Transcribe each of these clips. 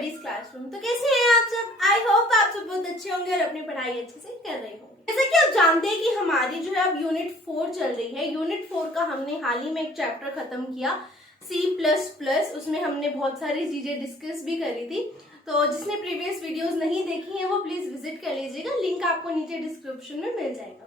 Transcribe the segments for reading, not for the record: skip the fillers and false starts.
Studies classroom. तो कैसे हैं आप सब? आई होप आप सब बहुत अच्छे होंगे और अपनी पढ़ाई अच्छे से कर रहे होंगे। जैसा कि आप जानते हैं कि हमारी जो है अब यूनिट 4 चल रही है। यूनिट 4 का हमने हाल ही में एक चैप्टर खत्म किया C++। उसमें हमने बहुत सारी चीजें डिस्कस भी करी थी। तो जिसने प्रीवियस वीडियोस नहीं देखी है वो प्लीज विजिट कर लीजिएगा, लिंक आपको नीचे डिस्क्रिप्शन में मिल जाएगा।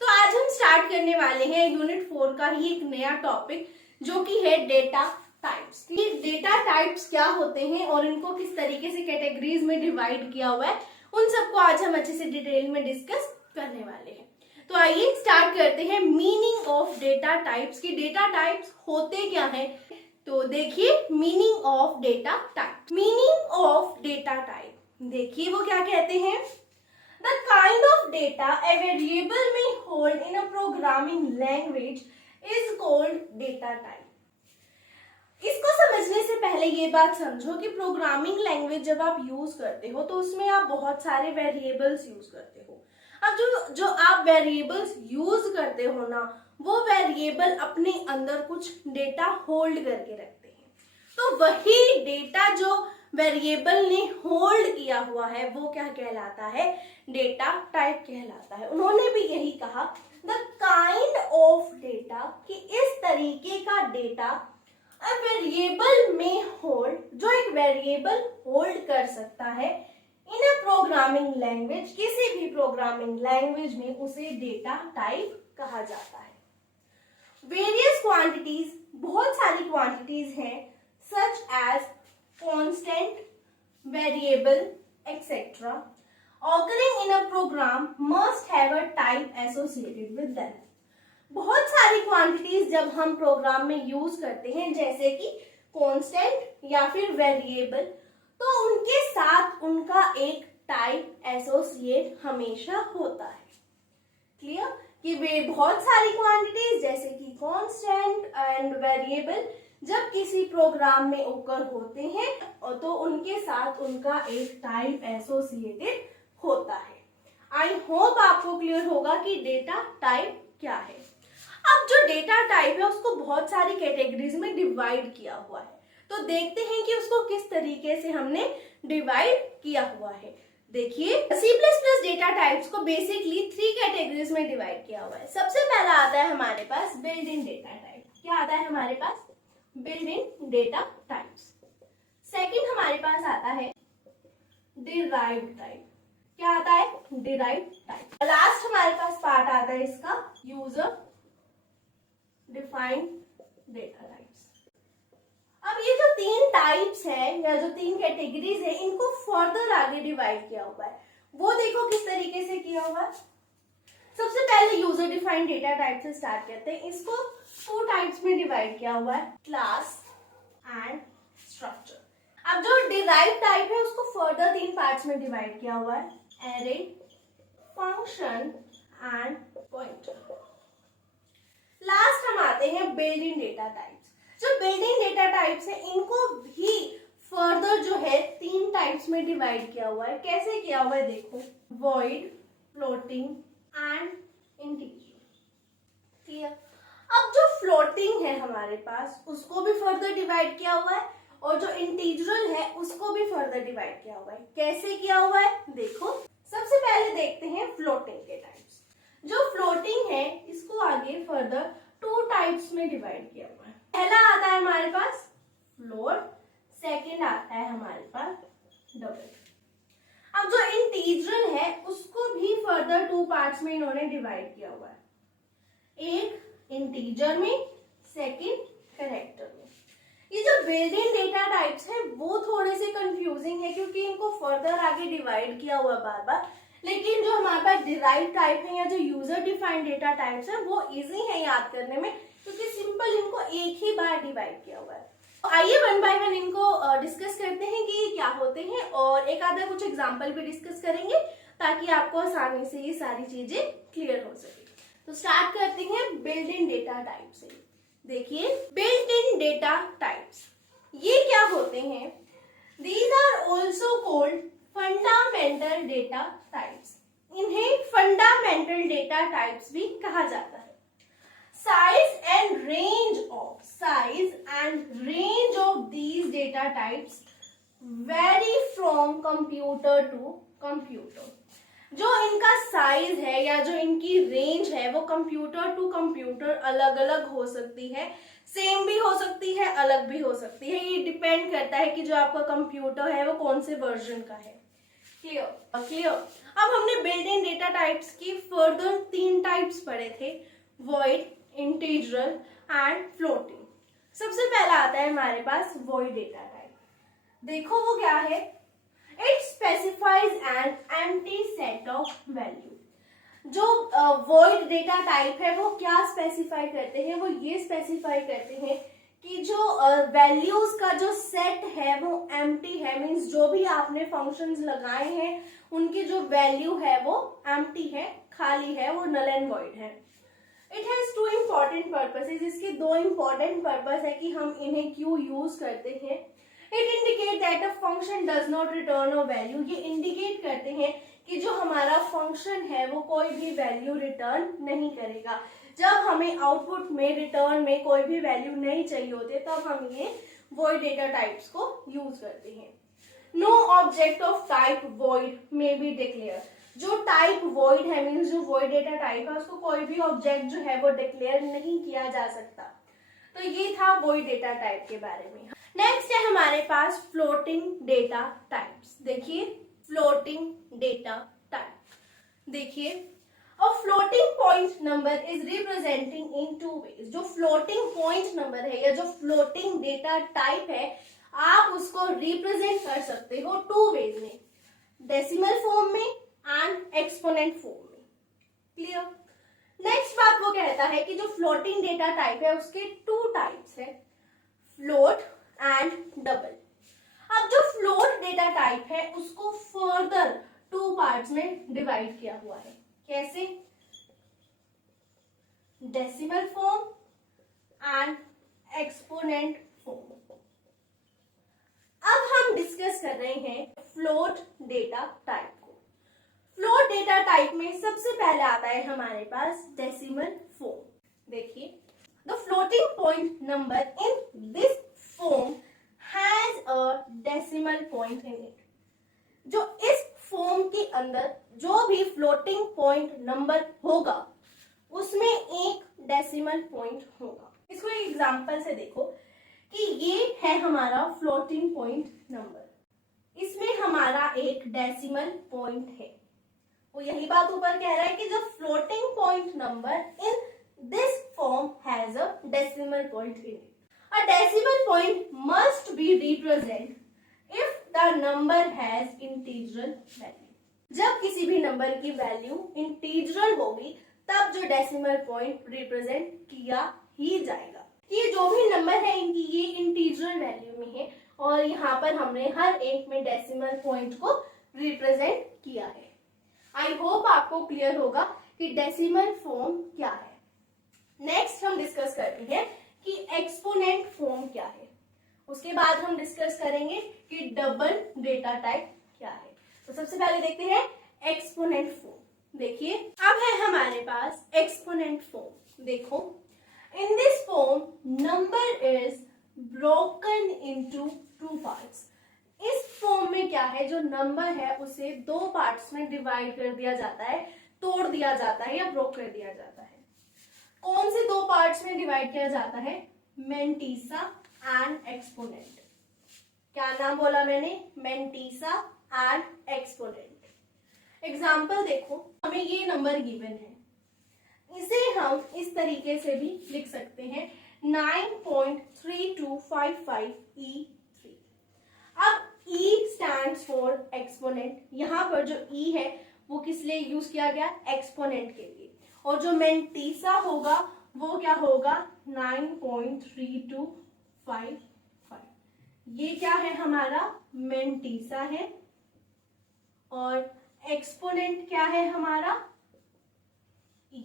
तो आज हम स्टार्ट करने वाले हैं यूनिट 4 का ही एक नया टॉपिक, जो कि है डेटा टाइप्स। ये डेटा टाइप्स क्या होते हैं और इनको किस तरीके से कैटेगरीज में डिवाइड किया हुआ है, उन सबको आज हम अच्छे से डिटेल में डिस्कस करने वाले हैं। तो आइए स्टार्ट करते हैं मीनिंग ऑफ डेटा टाइप्स की। डेटा टाइप्स होते क्या हैं? तो देखिए meaning of data type. Meaning of data type, देखिए वो क्या कहते हैं। The kind of data a variable may hold in a programming language is called data type. इसको समझने से पहले ये बात समझो कि प्रोग्रामिंग लैंग्वेज जब आप यूज करते हो तो उसमें आप बहुत सारे वेरिएबल्स यूज करते हो। अब जो आप वेरिएबल्स यूज करते हो ना, वो वेरिएबल अपने अंदर कुछ डेटा होल्ड करके रखते हैं। तो वही डेटा जो वेरिएबल ने होल्ड किया हुआ है वो क्या कहलाता है? डेटा टाइप कहलाता है। उन्होंने भी यही कहा, द काइंड ऑफ डेटा, कि इस तरीके का डेटा अ वेरिएबल में होल्ड, जो एक वेरिएबल होल्ड कर सकता है इन अ प्रोग्रामिंग लैंग्वेज, किसी भी प्रोग्रामिंग लैंग्वेज में उसे डेटा टाइप कहा जाता है। वेरियस क्वांटिटीज, बहुत सारी क्वांटिटीज हैं, such as constant, variable, etc. occurring in a program must have a type associated with them. बहुत सारी क्वांटिटीज जब हम प्रोग्राम में यूज करते हैं, जैसे कि कांस्टेंट या फिर वेरिएबल, तो उनके साथ उनका एक टाइप एसोसिएट हमेशा होता है। क्लियर? कि वे बहुत सारी क्वांटिटीज जैसे कि कांस्टेंट एंड वेरिएबल जब किसी प्रोग्राम में ओकर होते हैं तो उनके साथ उनका एक टाइप एसोसिएटेड होता है। आई होप आपको क्लियर होगा कि डेटा टाइप क्या है। अब जो डेटा टाइप है उसको बहुत सारी कैटेगरीज में डिवाइड किया हुआ है। तो देखते हैं कि उसको किस तरीके से हमने डिवाइड किया हुआ है। देखिए C++ डेटा टाइप्स को बेसिकली 3 कैटेगरीज में डिवाइड किया हुआ है। सबसे पहला आता है हमारे पास बिल्ट इन डेटा टाइप। क्या आता है हमारे पास? Built in data types. Second हमारे पास आता है डिराइव्ड टाइप। क्या आता है? Derived type. लास्ट हमारे पास पार्ट आता है इसका यूजर डिफाइंड डेटा टाइप्स। अब ये जो 3 टाइप्स है या जो 3 कैटेगरीज है, इनको फर्दर आगे डिवाइड किया हुआ है। वो देखो किस तरीके से किया हुआ है। सबसे पहले यूजर डिफाइंड डेटा टाइप से स्टार्ट करते हैं। इसको 2 टाइप्स में डिवाइड किया हुआ है, क्लास एंड स्ट्रक्चर। अब जो डिराइव्ड टाइप है उसको फर्दर 3 पार्ट्स में डिवाइड किया हुआ है, array, function and pointer. Last हम आते हैं बिल्ट इन डेटा टाइप्स। जो बिल्ट इन डेटा टाइप्स है इनको भी फर्दर जो है 3 टाइप्स में डिवाइड किया हुआ है। कैसे किया हुआ है देखो, void, floating and integer. Clear? अब जो फ्लोटिंग है हमारे पास उसको भी फर्दर डिवाइड किया हुआ है और जो इंटीजरल है उसको भी फर्दर डिवाइड किया हुआ है। कैसे किया हुआ है देखो। सबसे पहले देखते हैं फ्लोटिंग के टाइप्स। जो फ्लोटिंग है इसको आगे फर्दर 2 टाइप्स में डिवाइड किया हुआ है। पहला आता है हमारे पास फ्लोट, सेकंड आता है हमारे पास डबल। अब जो इंटीजरल है उसको भी फर्दर 2 पार्ट्स में इन्होंने डिवाइड किया हुआ है, एक इंटीजर में, सेकंड कैरेक्टर में। ये जो बिल्ट इन डेटा टाइप्स है वो थोड़े से कंफ्यूजिंग है क्योंकि इनको फर्दर आगे डिवाइड किया हुआ बार बार, लेकिन जो हमारे पास डिराइव्ड टाइप है या जो यूजर डिफाइंड डेटा टाइप्स है वो इजी है याद करने में क्योंकि सिंपल इनको एक ही बार डिवाइड किया हुआ है। आइए 1 बाय 1 इनको डिस्कस करते हैं कि ये क्या होते हैं और एक आधा कुछ एग्जांपल भी डिस्कस करेंगे ताकि आपको आसानी से ये सारी चीजें क्लियर हो सके। तो स्टार्ट करते हैं बिल्ट इन डेटा टाइप से। देखिए बिल्ट इन डेटा टाइप्स ये क्या होते हैं? These are also called fundamental data types. इन्हें फंडामेंटल डेटा टाइप्स भी कहा जाता है। size and range of these data types vary from computer to computer. जो इनका साइज है या जो इनकी रेंज है वो कंप्यूटर टू कंप्यूटर अलग अलग हो सकती है, सेम भी हो सकती है, अलग भी हो सकती है। ये डिपेंड करता है कि जो आपका कंप्यूटर है वो कौन से वर्जन का है। Clear clear. अब हमने बिल्ट इन डेटा टाइप्स की फर्दर 3 टाइप्स पढ़े थे, वॉइड, इंटीजरल एंड फ्लोटिंग। सबसे पहला आता है हमारे पास वॉइड डेटा टाइप। देखो वो क्या है, it specifies an empty set of value. जो वॉइड डेटा टाइप है वो क्या स्पेसिफाई करते हैं, वो ये स्पेसिफाई करते हैं कि जो वैल्यूज का जो सेट है वो एम्प्टी है, मींस जो भी आपने फंक्शंस लगाए हैं उनकी जो वैल्यू है वो एम्प्टी है, खाली है, वो नल एंड वॉइड है। It has 2 important purposes. इसके 2 इंपॉर्टेंट पर्पस है कि हम इन्हें क्यों यूज करते हैं। It indicate that a function does not return a value. ये इंडिकेट करते हैं कि जो हमारा फंक्शन है वो कोई भी वैल्यू रिटर्न नहीं करेगा। जब हमें आउटपुट में रिटर्न में कोई भी वैल्यू नहीं चाहिए होते तब हम ये वॉइड डेटा टाइप्स को यूज करते हैं। No object of type void may be declare. जो टाइप वॉइड है मीन्स जो वॉइड डेटा टाइप है उसको कोई भी ऑब्जेक्ट जो है वो डिक्लेयर नहीं किया जा सकता। तो ये था वॉइड डेटा टाइप के बारे में। नेक्स्ट है हमारे पास फ्लोटिंग डेटा टाइप्स। देखिए फ्लोटिंग डेटा टाइप, देखिए a floating point number is representing in 2 ways. जो फ्लोटिंग पॉइंट नंबर है या जो फ्लोटिंग डेटा टाइप है आप उसको रिप्रेजेंट कर सकते हो 2 वेज में, डेसिमल फॉर्म में एंड एक्सपोनेंट फॉर्म में। क्लियर। नेक्स्ट बात वो कहता है कि जो फ्लोटिंग डेटा टाइप है उसके 2 टाइप्स है, फ्लोट एंड डबल। अब जो फ्लोट डेटा टाइप है उसको फर्दर 2 पार्ट्स में डिवाइड किया हुआ है। कैसे? Decimal form and exponent form. अब हम डिस्कस कर रहे हैं फ्लोट डेटा टाइप को। फ्लोट डेटा टाइप में सबसे पहले आता है हमारे पास डेसिमल फॉर्म। देखिए the floating point number in this form has a decimal point in it. जो इस फॉर्म के अंदर जो भी फ्लोटिंग पॉइंट नंबर होगा उसमें एक डेसिमल पॉइंट होगा। इसको एक एग्जांपल से देखो कि ये है हमारा फ्लोटिंग पॉइंट नंबर, इसमें हमारा एक डेसिमल पॉइंट है। वो यही बात ऊपर कह रहा है कि the floating point number in this form has a decimal point in it. A decimal point must be represented if the number has integral value. जब किसी भी नंबर की वैल्यू इंटीजरल होगी तब जो डेसिमल पॉइंट रिप्रेजेंट किया ही जाएगा। ये जो भी नंबर है इनकी ये इंटीजरल वैल्यू में है और यहाँ पर हमने हर एक में डेसिमल पॉइंट को रिप्रेजेंट किया है। आई होप आपको क्लियर होगा कि डेसिमल फॉर्म क्या है। नेक्स्ट हम डिस्कस करते हैं कि एक्सपोनेंट फॉर्म क्या है। उसके बाद हम डिस्कस करेंगे कि डबल डेटा टाइप क्या है। तो सबसे पहले देखते हैं एक्सपोनेंट फॉर्म। देखिए अब है हमारे पास एक्सपोनेंट फॉर्म। देखो in this form number is broken into 2 parts. इस फॉर्म में क्या है, जो नंबर है उसे 2 पार्ट्स में डिवाइड कर दिया जाता है, तोड़ दिया जाता है या ब्रोक कर दिया जाता है। कौन से 2 पार्ट्स में डिवाइड किया जाता है? Mantissa and exponent. क्या नाम बोला मैंने? Mantissa and exponent. एग्जाम्पल देखो, हमें ये नंबर गिवन है, इसे हम इस तरीके से भी लिख सकते हैं 9.3255E3। अब E स्टैंड्स फॉर एक्सपोनेंट। यहाँ पर जो E है वो किस लिए यूज किया गया? एक्सपोनेंट के लिए। और जो मेंटीसा होगा वो क्या होगा? 9.3255। ये क्या है? हमारा मेंटीसा है। और एक्सपोनेंट क्या है हमारा? ई।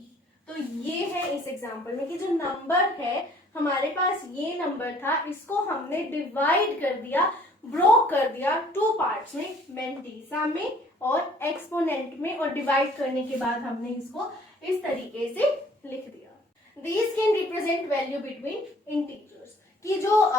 तो ये है इस एग्जांपल में कि जो नंबर है हमारे पास, ये नंबर था, इसको हमने डिवाइड कर दिया, ब्रोक कर दिया 2 पार्ट्स में, मेंटीसा में और एक्सपोनेंट में, और डिवाइड करने के बाद हमने इसको इस तरीके से लिख दिया। These can represent value between integers। कि जो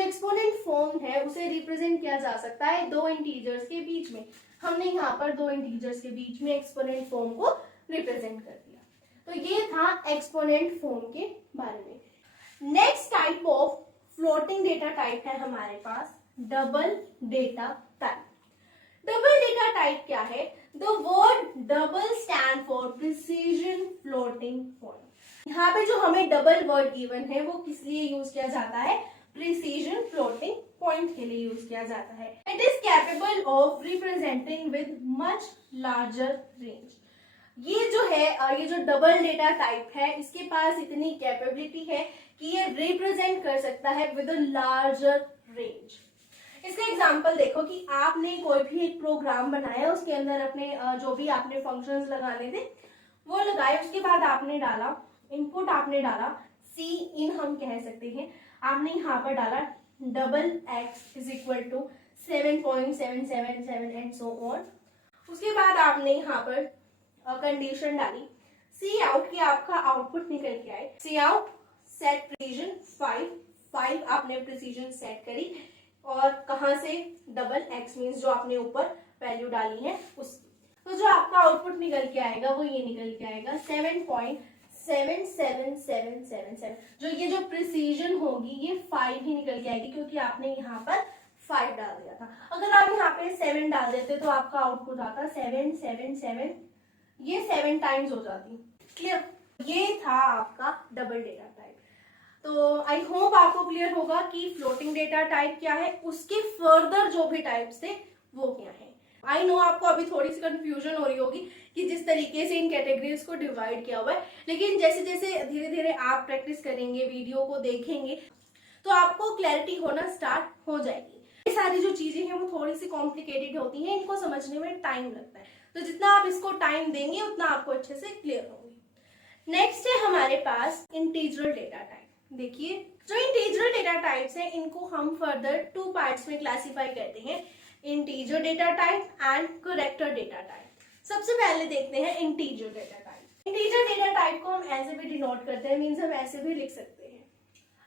एक्सपोनेंट फॉर्म है से रिप्रेजेंट किया जा सकता है दो इंटीजर्स के बीच में। हमने यहाँ पर दो इंटीजर्स के बीच में एक्सपोनेंट फॉर्म को रिप्रेजेंट कर दिया। तो ये था एक्सपोनेंट फॉर्म के बारे में। Next type of floating data type है हमारे पास double data type. Double data type क्या है? The word double stand for precision floating point. यहाँ पे जो हमें डबल वर्ड गिवन है वो किस लिए यूज किया जाता है? प्रिसीजन फ्लोटिंग पॉइंट के लिए यूज किया जाता है। It is capable of representing with much larger range. ये जो है ये जो डबल डेटा टाइप है इसके पास इतनी कैपेबिलिटी है कि ये रिप्रेजेंट कर सकता है विद अ लार्जर रेंज। इसका एग्जांपल देखो कि आपने कोई भी एक प्रोग्राम बनाया, उसके अंदर अपने जो भी आपने फंक्शंस लगाने थे वो लगाए, उसके बाद आपने डाला इनपुट, आपने डाला सी इन हम कह सकते हैं, आपने यहाँ पर डाला double x is equal to 7.777 and so on. उसके बाद आपने यहाँ पर कंडीशन डाली सी आउट की आपका आउटपुट निकल के आए। सी आउट सेट प्रिसीजन 5 आपने प्रिसीजन सेट करी और कहां से? डबल एक्स मीन्स जो आपने ऊपर वैल्यू डाली है उसकी। तो जो आपका आउटपुट निकल के आएगा वो ये निकल के आएगा 7.77777। ये जो प्रिसीजन होगी ये 5 ही निकल के आएगी क्योंकि आपने यहाँ पर 5 डाल दिया था। अगर आप यहाँ पे 7 डाल देते तो आपका आउटपुट आता 777, ये 7 टाइम्स हो जाती। क्लियर? ये था आपका डबल डेटा टाइप। तो आई होप आपको क्लियर होगा कि फ्लोटिंग डेटा टाइप क्या है, उसके फर्दर जो भी टाइप्स थे वो क्या है। आई नो आपको अभी थोड़ी सी कंफ्यूजन हो रही होगी कि जिस तरीके से इन कैटेगरीज को डिवाइड किया हुआ है, लेकिन जैसे जैसे धीरे धीरे आप प्रैक्टिस करेंगे, वीडियो को देखेंगे तो आपको क्लैरिटी होना स्टार्ट हो जाएगी। ये सारी जो चीजें हैं वो थोड़ी सी कॉम्प्लिकेटेड होती हैं, इनको समझने में टाइम लगता है, तो जितना आप इसको टाइम देंगे उतना आपको अच्छे से क्लियर होगी। नेक्स्ट है हमारे पास इंटीजरल डेटा टाइप। देखिए जो इंटीजरल डेटा टाइप्स हैं इनको हम फर्दर 2 पार्ट्स में क्लासिफाई करते हैं, integer data type and character data type. सबसे पहले देखते हैं integer data type. Integer data type को हम ऐसे भी डिनोट करते हैं, मींस हम ऐसे भी लिख सकते हैं,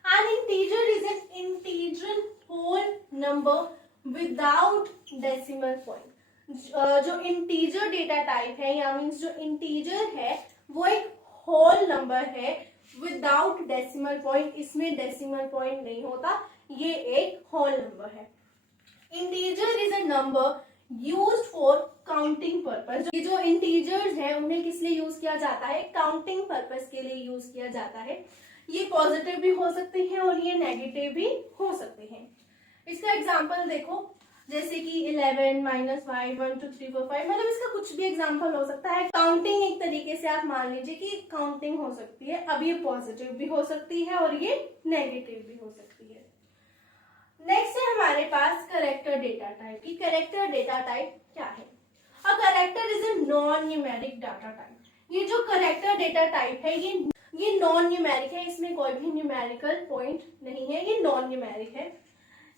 an integer is an integral whole number without decimal point. जो इंटीजर डेटा टाइप है या मीन्स जो इंटीजर है वो एक होल नंबर है विदाउट डेसिमल पॉइंट, इसमें डेसिमल पॉइंट नहीं होता, ये एक होल नंबर है। Integer is a number used for counting purpose. ये जो इंटीजर्स है उन्हें किस लिए यूज किया जाता है? काउंटिंग पर्पस के लिए यूज किया जाता है। ये पॉजिटिव भी हो सकते हैं और ये नेगेटिव भी हो सकते हैं। इसका एग्जांपल देखो, जैसे कि 11 -5 1 2 3 4 5, मतलब इसका कुछ भी एग्जांपल हो सकता है। काउंटिंग एक तरीके से आप मान लीजिए कि काउंटिंग हो सकती है। अब ये पॉजिटिव भी हो सकती है और ये नेगेटिव भी हो सकती है। नेक्स्ट है हमारे पास कैरेक्टर डेटा टाइप की। कैरेक्टर डेटा टाइप क्या है? A character is a non numeric data type. ये जो कैरेक्टर डेटा टाइप है ये नॉन न्यूमेरिक है, इसमें कोई भी न्यूमेरिकल पॉइंट नहीं है, ये नॉन न्यूमेरिक है।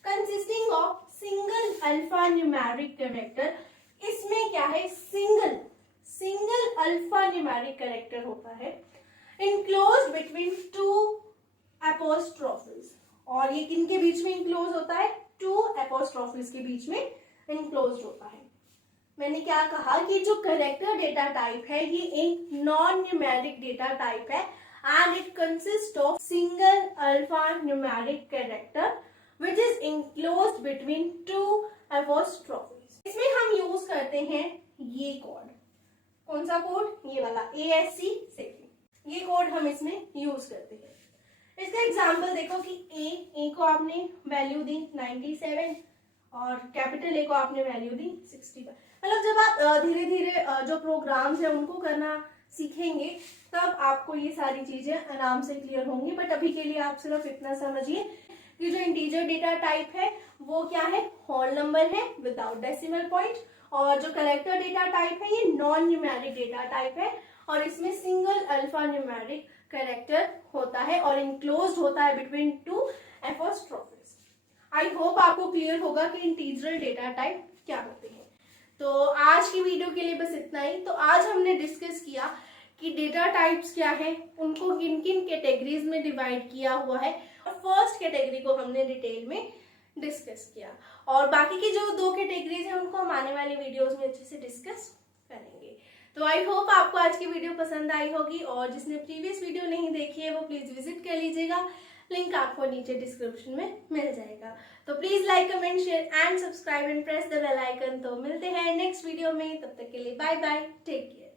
Consisting of single alpha numeric character. इसमें क्या है? सिंगल अल्फा न्यूमेरिक कैरेक्टर होता है, इनक्लोज्ड बिटवीन 2 एपोस्ट्रोफिस। और ये किनके बीच में इनक्लोज होता है? 2 एपोस्ट्रोफिस के बीच में इनक्लोज होता है। मैंने क्या कहा कि जो कैरेक्टर डेटा टाइप है ये एक नॉन न्यूमेरिक डेटा टाइप है and it consist of single alpha numeric character which is enclosed between 2 apostrophes। इसमें हम यूज करते हैं ये कोड। कौन सा कोड? ये वाला ASC सेटिंग। ये कोड हम इसमें यूज करते हैं। इसका एग्जांपल देखो कि ए को आपने वैल्यू दी 97 और कैपिटल ए को आपने वैल्यू दी 65। मतलब जब आप धीरे धीरे जो प्रोग्राम्स है उनको करना सीखेंगे तब आपको ये सारी चीजें आराम से क्लियर होंगी, बट अभी के लिए आप सिर्फ इतना समझिए कि जो इंटीजर डेटा टाइप है वो क्या है? होल नंबर है विदाउट डेसिमल पॉइंट। और जो कैरेक्टर डेटा टाइप है ये नॉन न्यूमेरिक डेटा टाइप है और इसमें सिंगल अल्फा न्यूमेरिक कैरेक्टर होता है और इनक्लोज्ड होता है बिटवीन 2 एपोस्ट्रोफिस। आई होप आपको क्लियर होगा कि इंटीजरल डेटा टाइप क्या होते हैं। तो आज की वीडियो के लिए बस इतना ही। तो आज हमने डिस्कस किया कि डेटा टाइप्स क्या है, उनको किन किन कैटेगरीज में डिवाइड किया हुआ है और फर्स्ट कैटेगरी को हमने डिटेल में डिस्कस किया। और बाकी की जो 2 कैटेगरीज हैं उनको हम आने वाली वीडियोस में अच्छे से डिस्कस करेंगे। तो आई होप आपको आज की वीडियो पसंद आई होगी, और जिसने प्रीवियस वीडियो नहीं देखी है वो प्लीज विजिट कर लीजिएगा, लिंक आपको नीचे डिस्क्रिप्शन में मिल जाएगा। तो please like, comment, share and subscribe and press the bell icon. तो मिलते हैं नेक्स्ट वीडियो में, तब तक के लिए बाय बाय, टेक केयर।